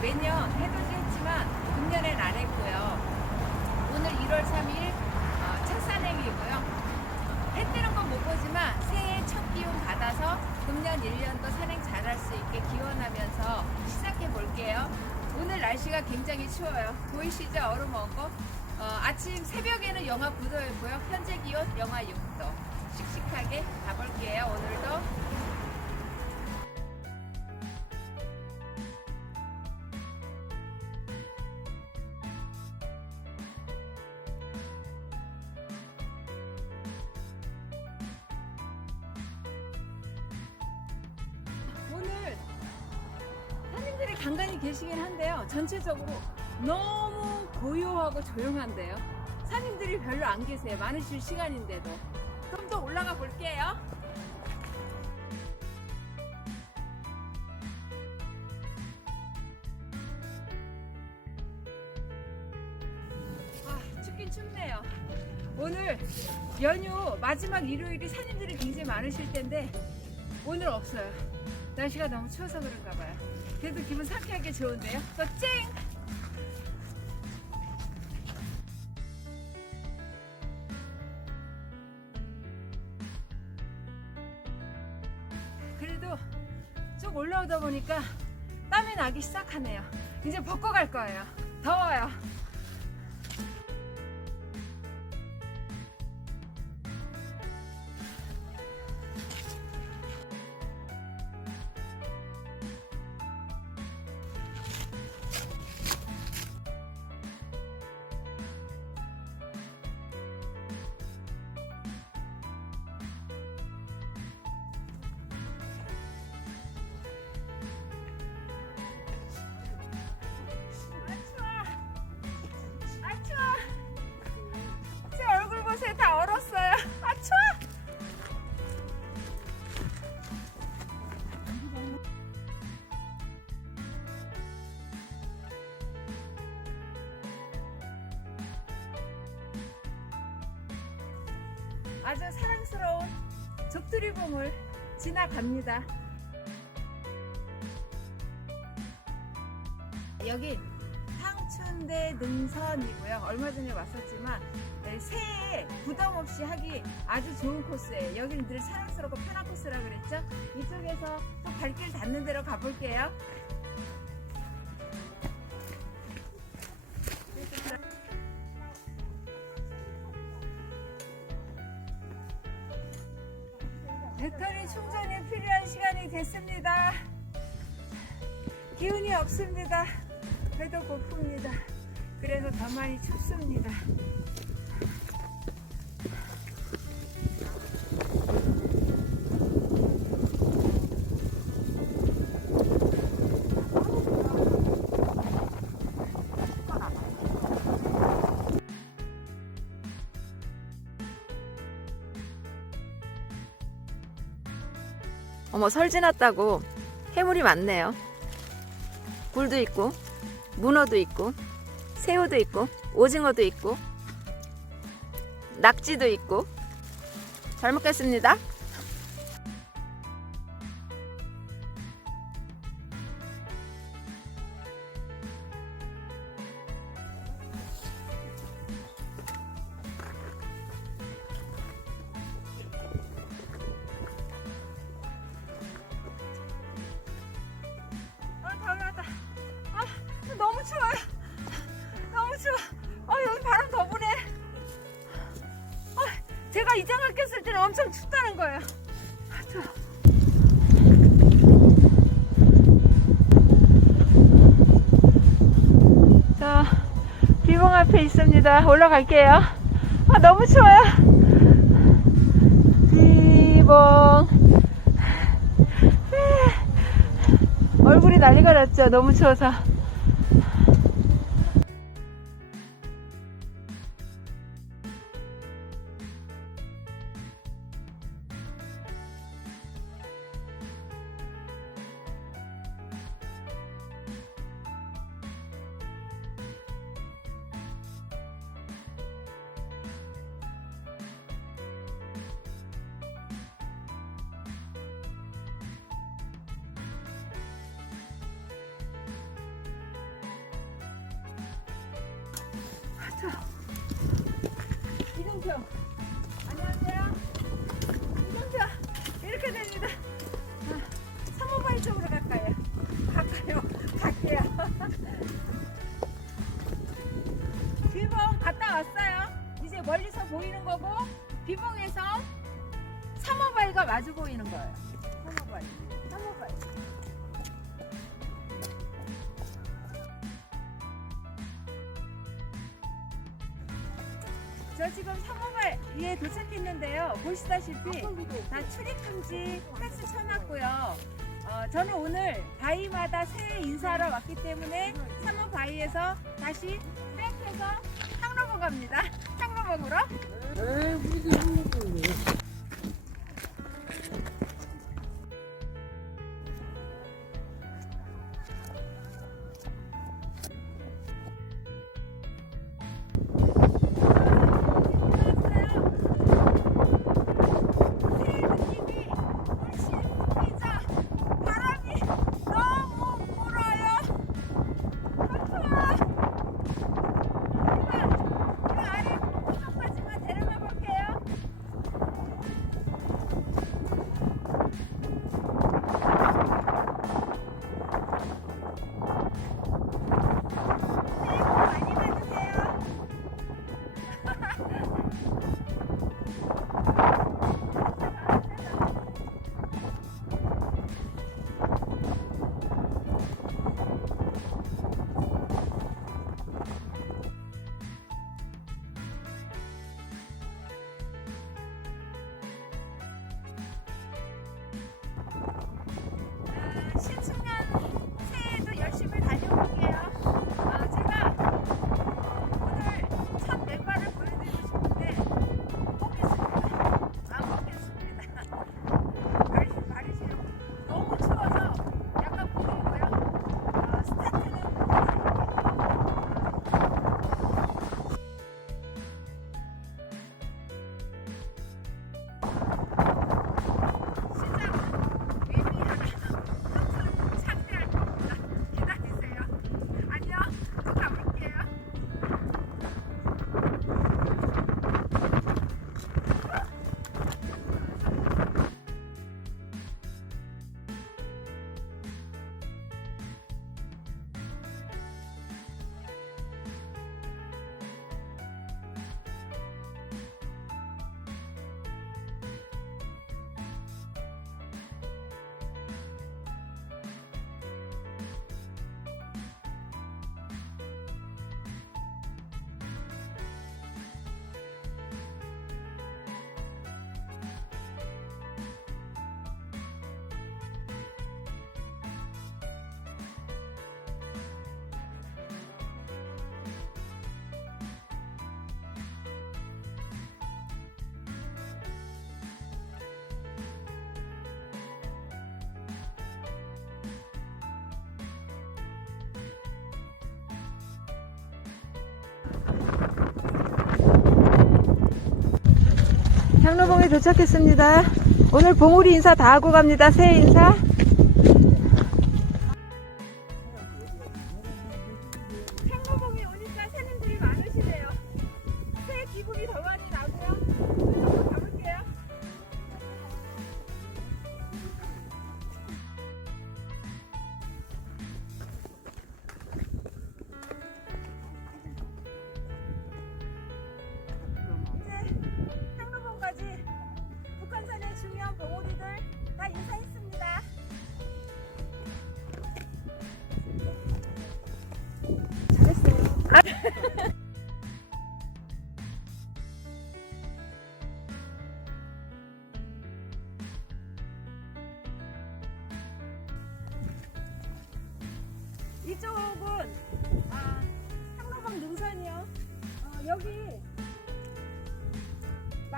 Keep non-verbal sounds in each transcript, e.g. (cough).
매년 해돋이 했지만 금년엔 안 했고요. 오늘 1월 3일 어, 첫 산행이고요. 해 뜨는 건 못 보지만 새해 첫 기운 받아서 금년 1년도 산행 잘할 수 있게 기원하면서 시작해 볼게요. 오늘 날씨가 굉장히 추워요. 보이시죠? 얼음 먹고 어, 아침 새벽에는 영하 9도였고요. 현재 기온 영하 6도. 씩씩하게 가볼게요. 오늘도 계시긴 한데요. 전체적으로 너무 고요하고 조용한데요. 사님들이 별로 안 계세요. 많으실 시간인데도. 좀 더 올라가 볼게요. 아, 춥긴 춥네요. 오늘 연휴 마지막 일요일이 사님들이 굉장히 많으실 텐데 오늘 없어요. 날씨가 너무 추워서 그런가 봐요. 그래도 기분 상쾌하게 좋은데요. 또 쨍! 그래도 쭉 올라오다 보니까 땀이 나기 시작하네요. 이제 벗고 갈 거예요. 더워요. 아주 사랑스러운 적두리봉을 지나갑니다. 여긴 상춘대 능선이고요. 얼마 전에 왔었지만 네, 새해 부담 없이 하기 아주 좋은 코스예요. 여기는 늘 사랑스럽고 편한 코스라 그랬죠. 이쪽에서 또 발길 닿는 대로 가볼게요. 배터리 충전이 필요한 시간이 됐습니다. 기운이 없습니다. 배도 고픕니다. 그래서 더 많이 춥습니다. 설 지났다고 해물이 많네요. 굴도 있고 문어도 있고 새우도 있고 오징어도 있고 낙지도 있고 잘 먹겠습니다. 제가 이 장갑 꼈을 때는 엄청 춥다는 거예요. 자, 비봉 앞에 있습니다. 올라갈게요. 아, 너무 추워요. 비봉. 얼굴이 난리가 났죠. 너무 추워서. 비봉 갔다 왔어요. 이제 멀리서 보이는 거고 비봉에서 사모바이가 마주 보이는 거예요. 사모바이. 사모바이. 저 지금 사모바이에 도착했는데요. 보시다시피 다 출입 금지 패스 쳐놨고요. 어, 저는 오늘 바위마다 새해 인사하러 왔기 때문에 사모 바위에서 다시 갑니다. 향로봉으로. 새해 향로봉에 도착했습니다. 오늘 봉우리 인사 다 하고 갑니다. 새해 인사.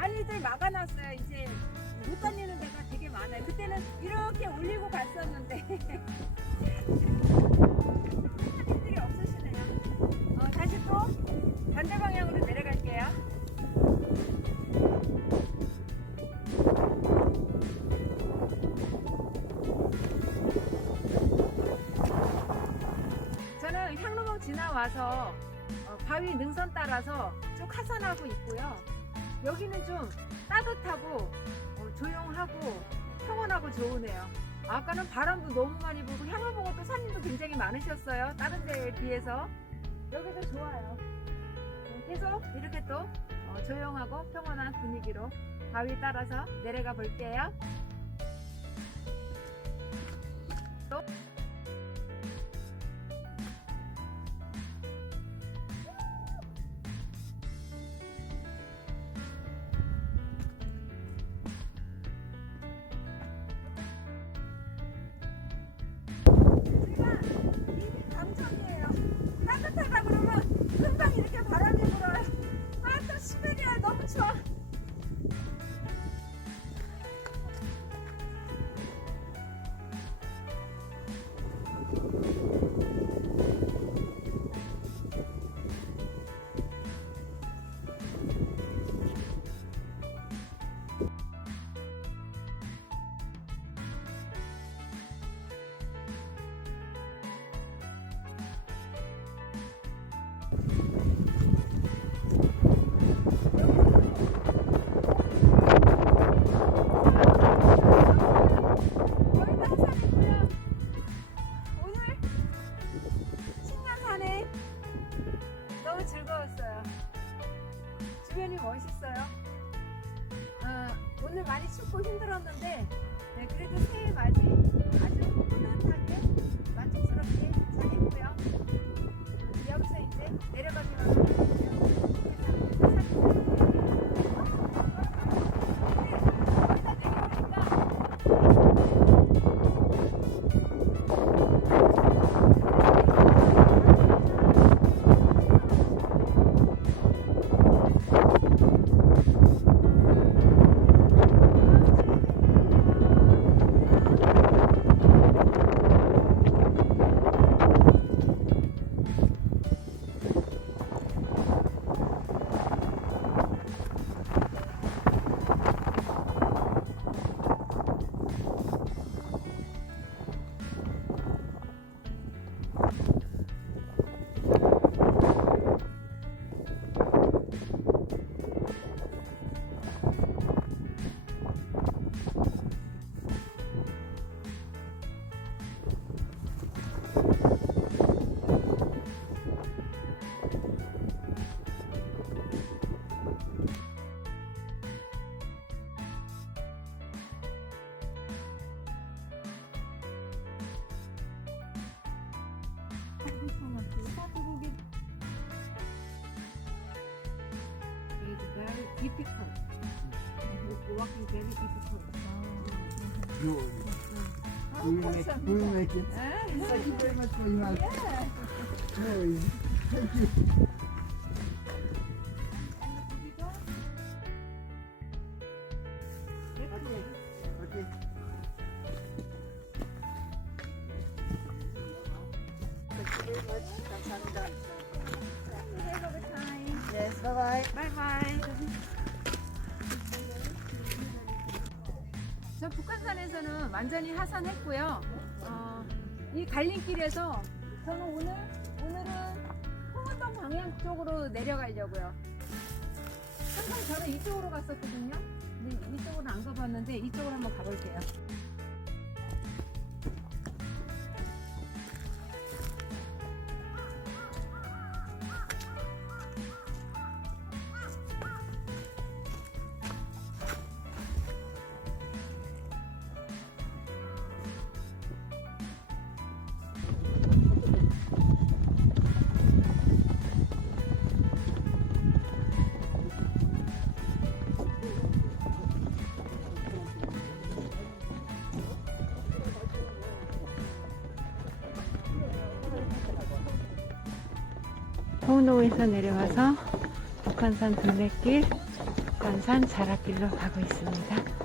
많이들 막아놨어요. 이제 못 다니는 데가 되게 많아요. 그때는 이렇게 올리고 갔었는데 (laughs) 사람들이 없으시네요. 어, 다시 또 반대 방향으로 내려갈게요. 저는 향로봉 지나와서 어, 바위 능선 따라서 쭉 하산하고 있고요. 여기는 좀 따뜻하고 어, 조용하고 평온하고 좋으네요. 아까는 바람도 너무 많이 불고 향을봉어도 손님도 굉장히 많으셨어요. 다른 데에 비해서 여기도 좋아요. 음, 계속 이렇게 또 어, 조용하고 평온한 분위기로 바위 따라서 내려가 볼게요. 또 we will make, we will make it. Thank you very much for your help. yeah. No worries. Thank you. 가봤는데 이쪽으로 한번 가볼게요. 홍동에서 내려와서 북한산 둘레길, 북한산 자락길로 가고 있습니다.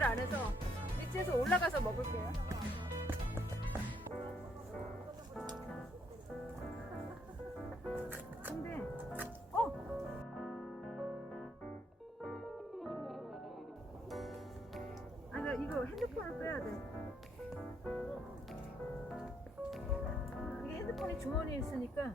리치를 안 해서 밑에서 올라가서 먹을게요. 근데 어 아니 나 이거 핸드폰을 빼야 돼. 이게 핸드폰이 주머니에 있으니까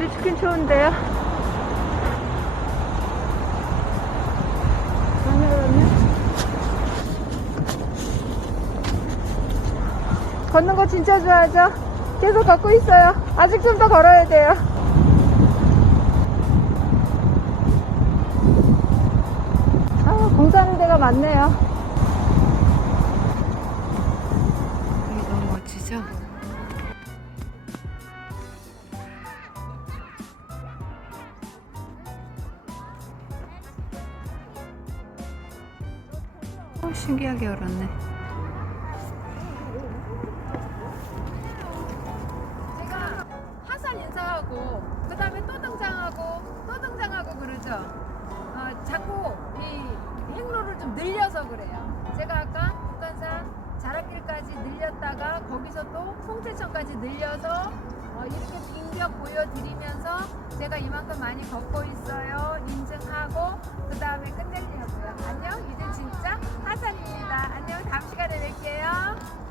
날이 춥긴 추운데요. 걷는 거 진짜 좋아하죠? 계속 걷고 있어요. 아직 좀 더 걸어야 돼요. 아, 공사하는 데가 많네요. 여기 너무 멋지죠? 신기하게 얼었네. 많이 걷고 있어요. 인증하고 그 다음에 끝내려고요. 안녕. 이제 진짜 하산입니다. 안녕. 다음 시간에 뵐게요.